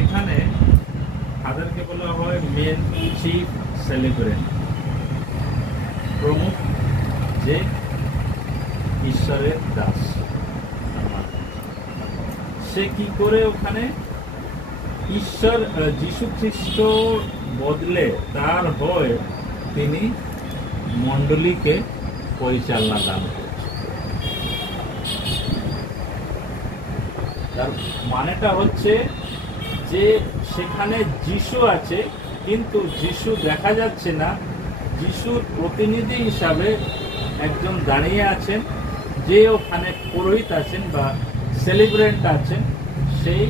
সেখানে তাদেরকে বলা হয় মেন চিফ সেলিব্রেন্ট, প্রমুখ যে ঈশ্বরের দাস। সে কি করে ওখানে ঈশ্বর যীশু খ্রিস্ট বদলে তার হয়ে তিনি মণ্ডলীকে পরিচালনা দান করছেন। তার মানেটা হচ্ছে যে সেখানে যিশু আছে, কিন্তু যিশু দেখা যাচ্ছে না। যিশুর প্রতিনিধি হিসাবে একজন দাঁড়িয়ে আছেন, যে ওখানে পুরোহিত আছেন বা সেলিব্রেন্ট আছেন, সেই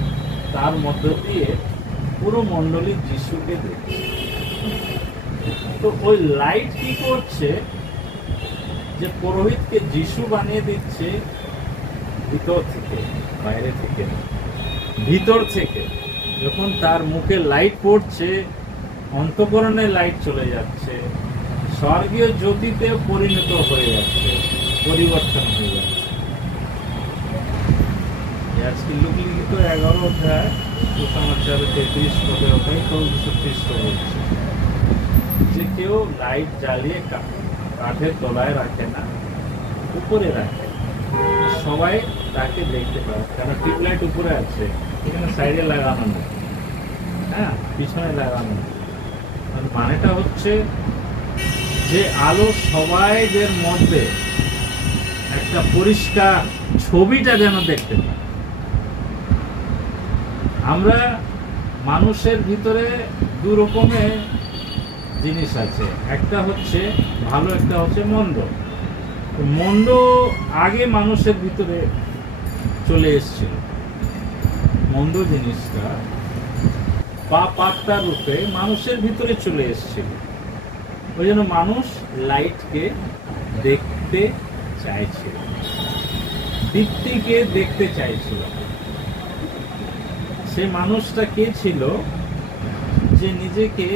তার মধ্য দিয়ে পুরো মণ্ডলী যিশুকে দেখছে। তো ওই লাইট কি করছে, যে পুরোহিতকে যিশু বানিয়ে দিচ্ছে ভিতর থেকে, বাইরে থেকে, ভিতর থেকে। যখন তার মুখে লাইট পড়ছে, অন্তঃকরণে লাইট চলে যাচ্ছে, স্বর্গীয় জ্যোতিতে পরিণত হয়ে যাচ্ছে, পরিবর্তন হয়ে যাচ্ছে। আজকে লোকলিখিত 11 অধ্যায় সুসমাচার 33 পদে 14 খ্রিস্ট বলছে যে কেউ লাইট জ্বালিয়ে কাঠের তলায় রাখে না, উপরে রাখে, সবাই তাকে দেখতে পারে। কারণ টিউবলাইট উপরে আছে, এখানে সাইডে লাগানো নেই, হ্যাঁ, পিছনে লাগানো নেই। মানেটা হচ্ছে যে আলো সবাইদের মধ্যে একটা পরিষ্কার ছবিটা যেন দেখতে পায়। আমরা মানুষের ভিতরে দু রকমের জিনিস আছে, একটা হচ্ছে ভালো, একটা হচ্ছে মন্দ। মন্দ আগে মানুষের ভিতরে চলে এসেছিল, মন্দ জিনিসটা বা পাত্তা রূপে মানুষের ভিতরে চলে এসেছিল। ওই জন্য মানুষ লাইটকে দেখতে চাইছিল, দীপ্তিকে দেখতে চাইছিল। সে মানুষটা কে ছিল, যে নিজেকে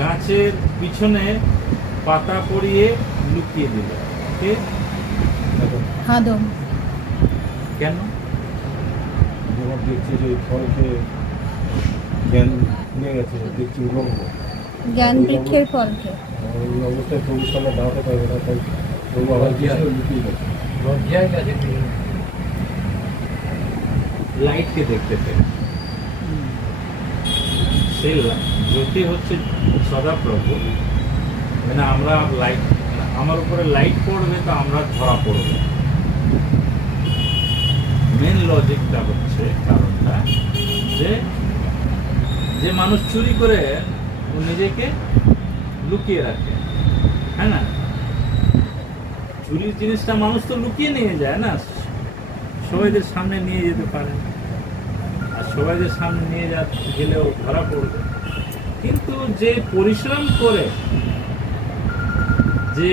গাছের পিছনে পাতা পরিয়ে লুকিয়ে দিল। কে? আদম। কেন? দেখছি যে ফলকে জ্ঞান নিয়ে গেছে, দেখছি উলঙ্গ, জ্ঞান বৃক্ষের ফলকে ওই অবস্থায় প্রভুর সামনে দাঁড়াতে পারবে না, তাই প্রভু আবার লুকিয়ে গেছে। লাইটকে দেখতে পেয়ে, সেই জ্যোতি হচ্ছে সদাপ্রভু। মানে আমরা লাইট, আমার উপরে লাইট পড়বে তো আমরা ধরা পড়বে। মেন লজিকটা হচ্ছে, কারণটা যে যে মানুষ চুরি করে ও নিজেকে লুকিয়ে রাখে, হ্যাঁ না? চুরির জিনিসটা মানুষ তো লুকিয়ে নিয়ে যায় না, সবাইদের সামনে নিয়ে যেতে পারে, আর সবাইদের সামনে নিয়ে গেলেও ধরা পড়বে। কিন্তু যে পরিশ্রম করে, যে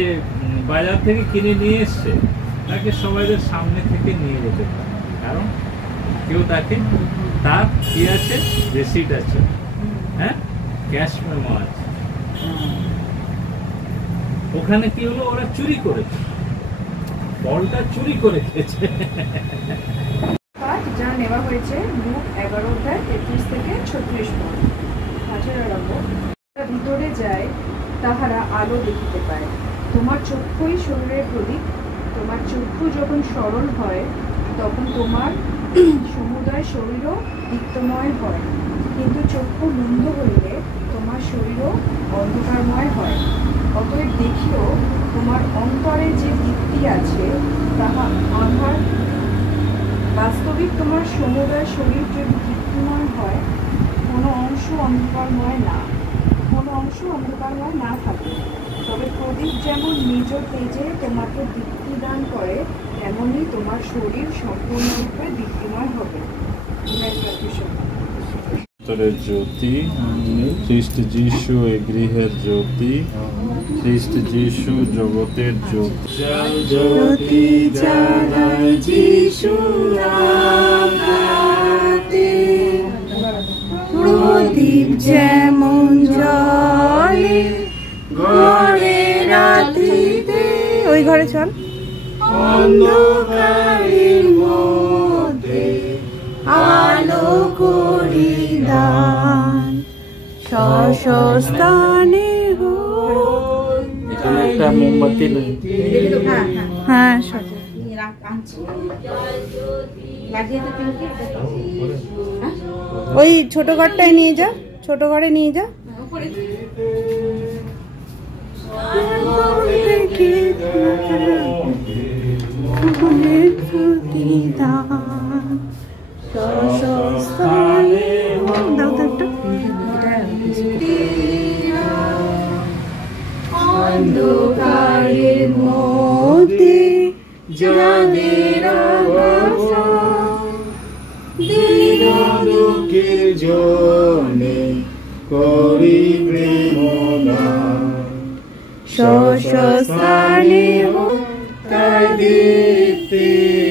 বাজার থেকে কিনে নিয়ে এসছে, তাকে সবাইদের সামনে থেকে নিয়ে যেতে পারে। কারণ কেউ তাকে, তার কি আছে, রিসিট আছে, হ্যাঁ, ক্যাশ মেমো আছে। ওখানে কি হলো, ওরা চুরি করেছে, ফলটা চুরি করে খেয়েছে। যা নেওয়া হয়েছে লুক 11 অধ্যায় 33 থেকে 36 পদ। ভিতরে যায়, তাহারা আলো দেখিতে পায়। তোমার চক্ষুই শরীরের প্রদীপ। তোমার চক্ষু যখন সরল হয়, তখন তোমার সমুদয় শরীরও দীপ্তময় হয়। কিন্তু চক্ষু বন্ধ হইলে তোমার শরীরও অন্ধকারময় হয়। অতএব দেখিও, তোমার অন্তরে যে দীপ্তি আছে তাহা আধার। বাস্তবিক তোমার সমুদয় শরীর যদি দীপ্তিময় হয়, কোনো অংশ অন্ধকারময় না থাকে। তবে প্রদীপ যেমন নিজ তেজে তোমাকে দীপ্তি দান করে, তেমনই তোমার শরীর সম্পূর্ণরূপে দীপ্তিময় হবে। জ্যোতি খ্রিস্ট যিশু এ গৃহের জ্যোতি, খ্রিস্ট যিশু জগতের জ্যোতি। প্রদীপ যেমন জ্বলে ঘরে রাত্রিতে, ওই ঘরে চল, অন্ধকারের মধ্যে আলো করে প্রতিদান স্বস্থানে হোক। এখানে একটা মোমবাতি নেই। হ্যাঁ ওই ছোট ঘরটায় নিয়ে যা, ছোট ঘরে নিয়ে যা। দাও তো একটা। অন্ধকারের মধ্যে যাদের আশা, দিন দুঃখের জন্যে করি প্রেমদান, স্বস্থানে হোক তাই দীপ্তিমান।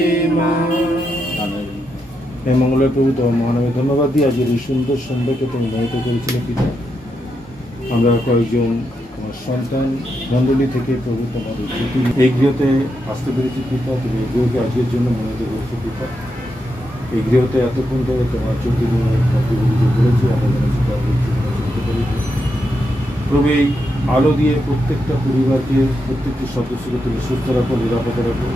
হে মঙ্গলের প্রভু, তোমার মহানামে ধন্যবাদ দিই আজকের এই সুন্দর সন্ধ্যাকে তুমি মোহিত করেছিলে পিতা। আমরা কয়েকজন তোমার সন্তান মণ্ডলী থেকে প্রভু তোমাদের এই গৃহতে আসতে পেরেছি পিতা। তুমি এই গৃহকে আজকের জন্য মোহিত করেছো পিতা। এই গৃহতে এতক্ষণ ধরে তোমার 14 দিনের কার্যকরী করেছি, আমরা যেন সেটা চলতে পারি প্রভু। এই আলো দিয়ে প্রত্যেকটা পরিবারকে, প্রত্যেকটি সদস্যকে তুমি সুস্থ রাখো, নিরাপদে রাখো,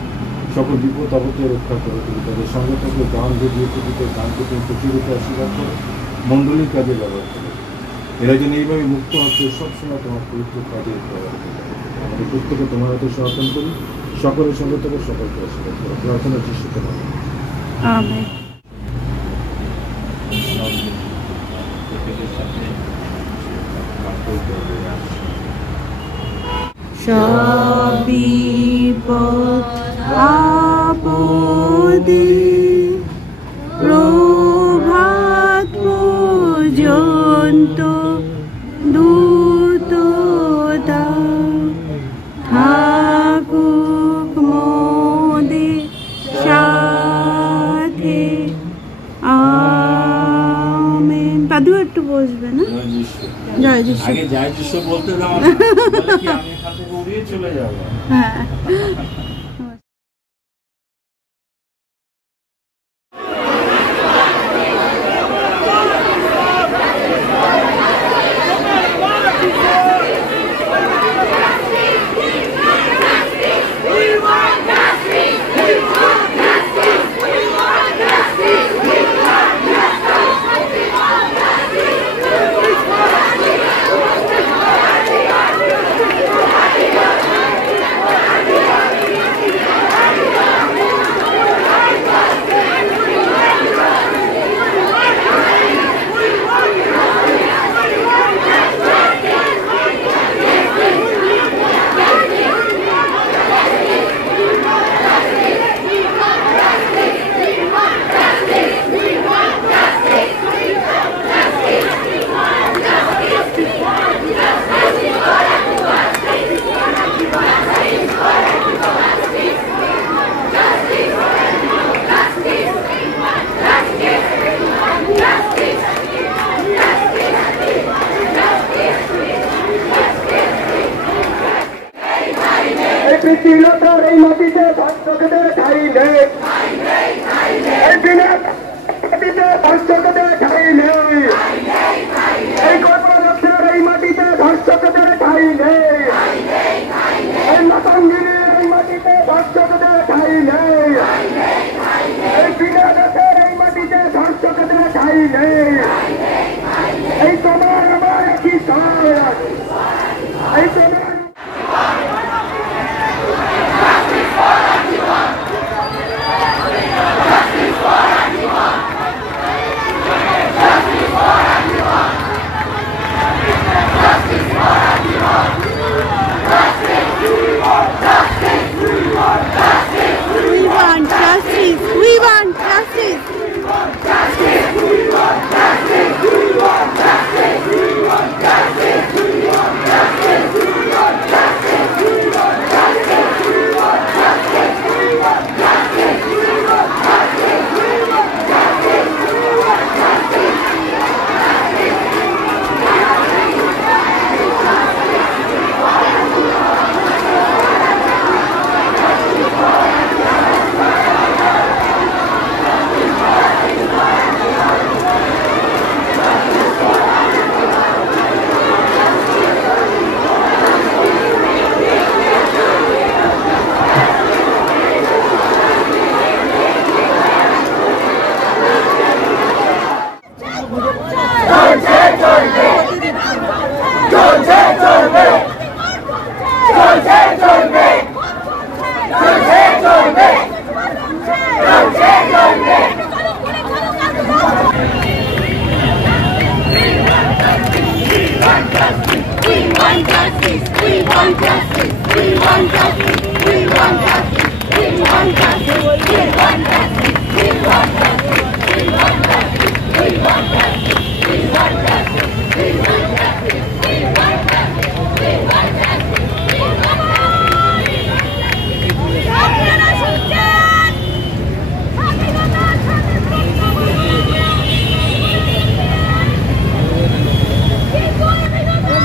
সকল বিপদ আপদে রক্ষা করো। তুমি তাদের সঙ্গে থাকো, গান দিয়ে প্রকৃতির গানকে তুমি প্রচুরতে আশীর্বাদ করো, মণ্ডলীর কাজে ব্যবহার করো। এরা যেন এইভাবে মুক্ত হচ্ছে সবসময় তোমার পবিত্র কাজে ব্যবহার করো। আমাদের প্রত্যেকে তোমার হাতে সমর্পণ করি, সকলের সঙ্গে থেকে সকলকে আশীর্বাদ করো। প্রার্থনা যিশু তোমার নামে। আমেন। বিপদ আপদে প্রভাত পর্যন্ত দূততা থাকুক মোদের সাথে। আমেন। দাদু একটু বসবে না? জয় যিশু। আগে জয় যিশু বলতে দাও না, বলে কি আমি এখান থেকে উড়িয়ে চলে যাবো। হ্যাঁ। পৃথিবীলতার এই মাটিতে ভক্তদের ঠাই নেই, এই দিনের মাটিতে ভক্তদের ঠাই নেই, এই গর্ভরক্ষের এই মাটিতে ভক্তদের ঠাই নেই, এই মাতঙ্গিনীর এই মাটিতে ভক্তদের ঠাই নেই, এই বিনাদেশের এই মাটিতে ভক্তদের ঠাই নেই। এই তোমার আমার একই কাজ, এই তোমার justice.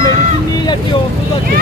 মেডিসিন নিয়ে যাচ্ছি, ওষুধ আছে।